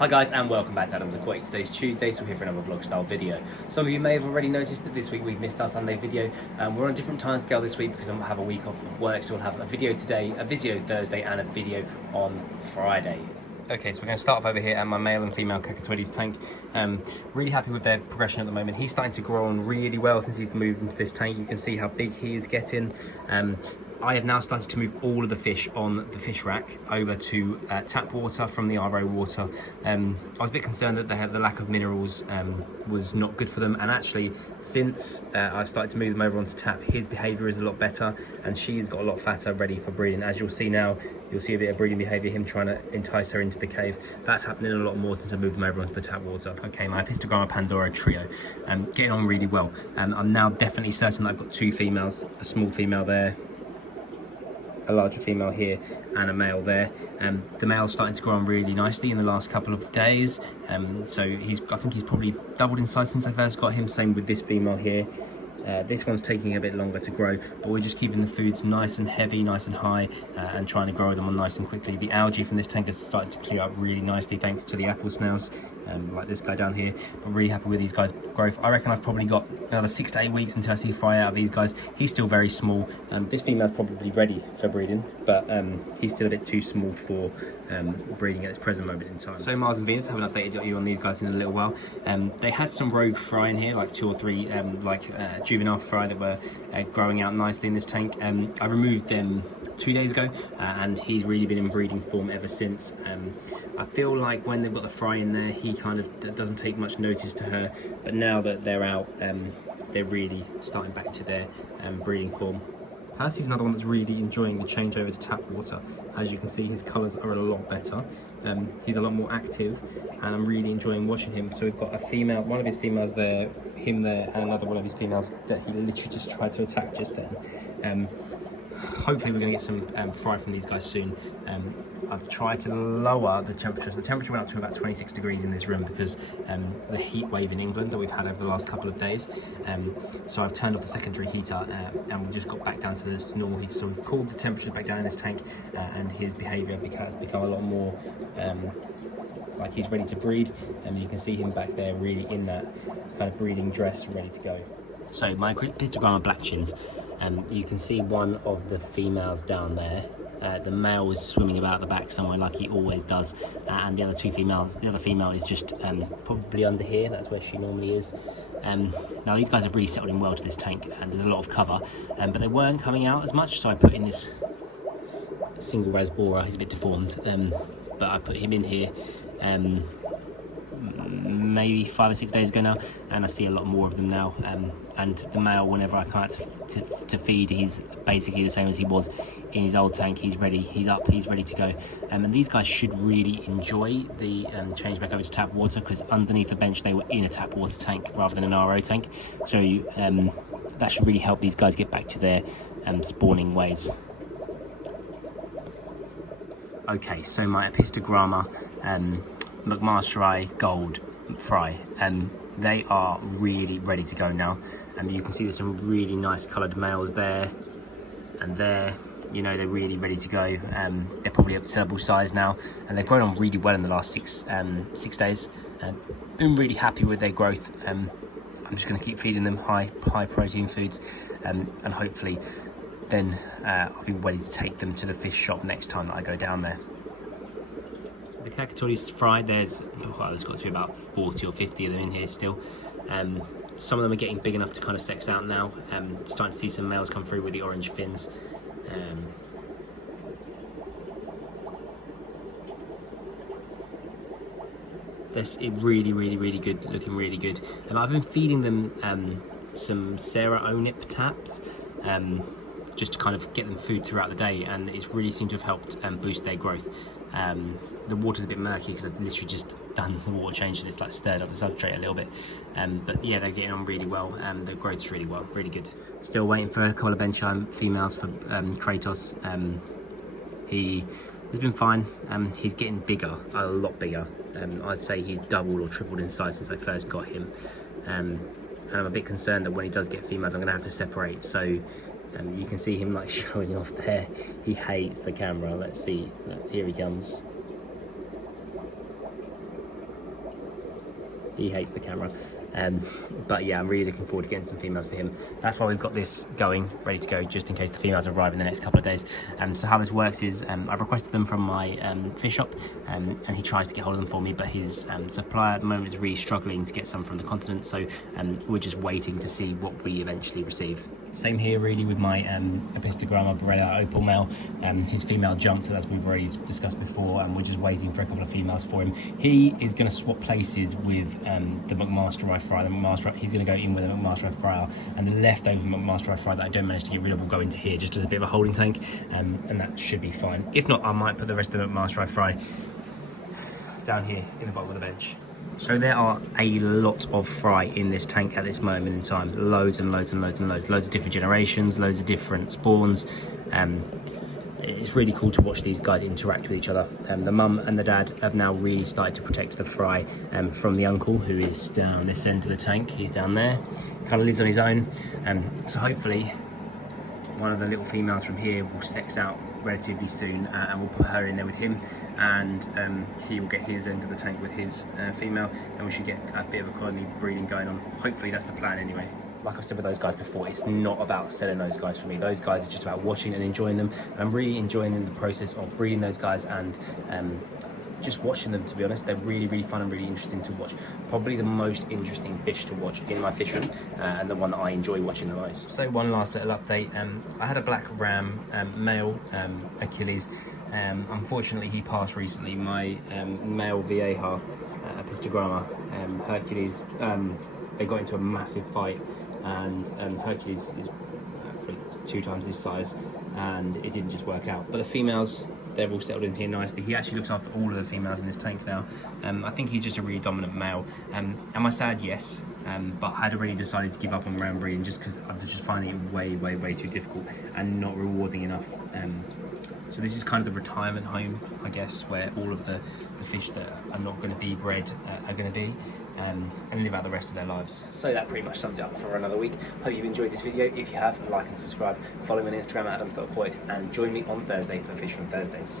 Hi guys and welcome back to Adams Aquatics. Today's Tuesday, so we're here for another vlog style video. Some of you may have already noticed that this week we've missed our Sunday video. We're on a different time scale this week because I have a week off of work, so we'll have a video today, a video Thursday and a video on Friday. Okay, so we're going to start off over here at my male and female Cacatoides tank. Really happy with their progression at the moment. He's starting to grow on really well since he's moved into this tank. You can see how big he is getting. I have now started to move all of the fish on the fish rack over to tap water from the RO water. I was a bit concerned that the lack of minerals was not good for them, and actually since I've started to move them over onto tap, his behaviour is a lot better and she's got a lot fatter, ready for breeding. As you'll see now, you'll see a bit of breeding behaviour, him trying to entice her into the cave. That's happening a lot more since I moved them over onto the tap water. Okay, my Apistogramma Pandora trio, getting on really well. I'm now definitely certain that I've got two females, a small female there, a larger female here and a male there. The male's starting to grow on really nicely in the last couple of days, so I think he's probably doubled in size since I first got him. Same with this female here. This one's taking a bit longer to grow, but we're just keeping the foods nice and heavy, nice and high, and trying to grow them on nice and quickly. The algae from this tank has started to clear up really nicely thanks to the apple snails, like this guy down here. I'm really happy with these guys' growth. I reckon I've probably got another 6 to 8 weeks until I see a fry out of these guys. He's still very small. This female's probably ready for breeding, but he's still a bit too small for breeding at this present moment in time. So Mars and Venus, haven't updated you on these guys in a little while. They had some rogue fry in here, like 2 or 3 juvenile fry that were growing out nicely in this tank. I removed them 2 days ago, and he's really been in breeding form ever since. I feel like when they've got the fry in there, he kind of doesn't take much notice to her, but now that they're out, they're really starting back to their breeding form. Percy's another one that's really enjoying the change over to tap water. As you can see, his colours are a lot better. He's a lot more active, and I'm really enjoying watching him. So we've got a female, one of his females there, him there, and another one of his females that he literally just tried to attack just then. Hopefully we're going to get some fry from these guys soon. I've tried to lower the temperature. So the temperature went up to about 26 degrees in this room because the heat wave in England that we've had over the last couple of days. So I've turned off the secondary heater, and we just got back down to this normal heat. So we've cooled the temperature back down in this tank, and his behaviour has become a lot more like he's ready to breed. And you can see him back there really in that kind of breeding dress, ready to go. So my Apistogramma Blackchins, you can see one of the females down there. The male is swimming about the back somewhere like he always does, and the other two females, the other female is just probably under here. That's where she normally is. Now these guys have really settled in well to this tank, and there's a lot of cover, but they weren't coming out as much, so I put in this single rasbora. He's a bit deformed, but I put him in here maybe 5 or 6 days ago now, and I see a lot more of them now. And the male, whenever I come out to feed, he's basically the same as he was in his old tank. He's ready, he's up, he's ready to go. And these guys should really enjoy the change back over to tap water, because underneath the bench they were in a tap water tank rather than an RO tank. So that should really help these guys get back to their spawning ways. Okay, so my Apistogramma McMasterai Gold fry, they are really ready to go now, and you can see there's some really nice coloured males there and there. You know, they're really ready to go. They're probably up to sellable size now, and they've grown on really well in the last 6 days. Been really happy with their growth. I'm just going to keep feeding them high protein foods, and hopefully then I'll be ready to take them to the fish shop next time that I go down there. The Cacatoides fry, there's got to be about 40 or 50 of them in here still. Some of them are getting big enough to kind of sex out now. Starting to see some males come through with the orange fins. That's really good, looking really good. I've been feeding them some Sarah Onip taps, just to kind of get them food throughout the day, and it's really seemed to have helped boost their growth. The water's a bit murky because I've literally just done the water change, and it's like stirred up the substrate a little bit. But yeah, they're getting on really well, and the growth's really well, really good. Still waiting for a couple of Benchime females for Kratos. He has been fine. He's getting bigger, a lot bigger. I'd say he's doubled or tripled in size since I first got him. And I'm a bit concerned that when he does get females, I'm going to have to separate. So you can see him like showing off there. He hates the camera. Let's see. Here he comes. He hates the camera. But yeah, I'm really looking forward to getting some females for him. That's why we've got this going, ready to go, just in case the females arrive in the next couple of days. So how this works is I've requested them from my fish shop, and he tries to get hold of them for me, but his supplier at the moment is really struggling to get some from the continent, so we're just waiting to see what we eventually receive. Same here really with my Epistogramma Borella opal male. His female jumped, as we've already discussed before, and we're just waiting for a couple of females for him. He is going to swap places with the McMaster fry. He's going to go in with a McMaster fry, and the leftover McMaster fry that I don't manage to get rid of will go into here just as a bit of a holding tank, and that should be fine. If not, I might put the rest of the McMaster fry down here in the bottom of the bench. So there are a lot of fry in this tank at this moment in time. Loads and loads and loads and loads. Loads of different generations, loads of different spawns. It's really cool to watch these guys interact with each other. The mum and the dad have now really started to protect the fry from the uncle, who is down this end of the tank. He's down there, kind of lives on his own. So hopefully one of the little females from here will sex out relatively soon, and we'll put her in there with him, and he will get his end of the tank with his female, and we should get a bit of a colony breeding going on. Hopefully that's the plan anyway. Like I said with those guys before, it's not about selling those guys for me. Those guys are just about watching and enjoying them, and I'm really enjoying the process of breeding those guys and just watching them, to be honest. They're really, really fun and really interesting to watch. Probably the most interesting fish to watch in my fish room, and the one that I enjoy watching the most. So one last little update. I had a black ram male, Achilles. Unfortunately, he passed recently. My male Vieja, Epistogramma, Hercules, they got into a massive fight, and Hercules is 2 times his size, and it didn't just work out. But the females, they're all settled in here nicely. He actually looks after all of the females in this tank now. I think he's just a really dominant male. Am I sad? Yes. But I had already decided to give up on ram breeding just because I was just finding it way, way, way too difficult and not rewarding enough. So this is kind of the retirement home, I guess, where all of the fish that are not going to be bred are going to be, and live out the rest of their lives. So that pretty much sums it up for another week. Hope you've enjoyed this video. If you have, like and subscribe. Follow me on Instagram at adams.aquatics, and join me on Thursday for Fish on Thursdays.